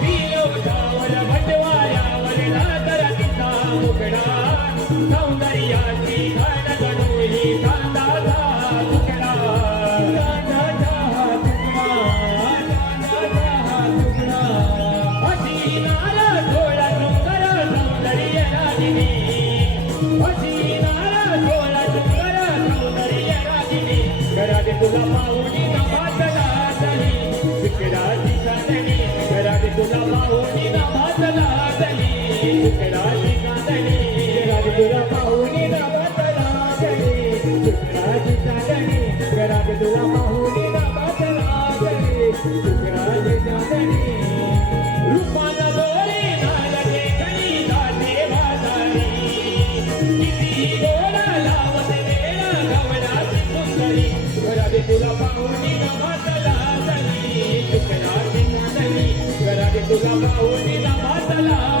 विनोदावर भटवाऱ्यावर लातर तिचा मुकडा सौंदर्याची घन जणू ही चांदाचा तुकडा चांदाचा तुकडा चांदाचा तुकडा अशी नारा डोळा सुंदर सौंदर्य रागिनी अशी नारा डोळा सुंदर सौंदर्य रागिनी घरात तुला पाहुणी नमात लादली शुक्राची चांदणी घरात तुला पाहुणी नमात लादली शुक्राची चांदणी घरात तुला पाहुणी नमात लादली शुक्राची चांदणी घरात तुला पाहुणी नमात लादली शुक्राची चांदणी रूपान बोले नालके कणी दाटे बाजारी किती गोडा लावत वेळा गवळाची सुंदरी घरात तुला पाहुणी नमात लादली शुक्राची चांदणी घरात तुला पाहुणी नमात लादली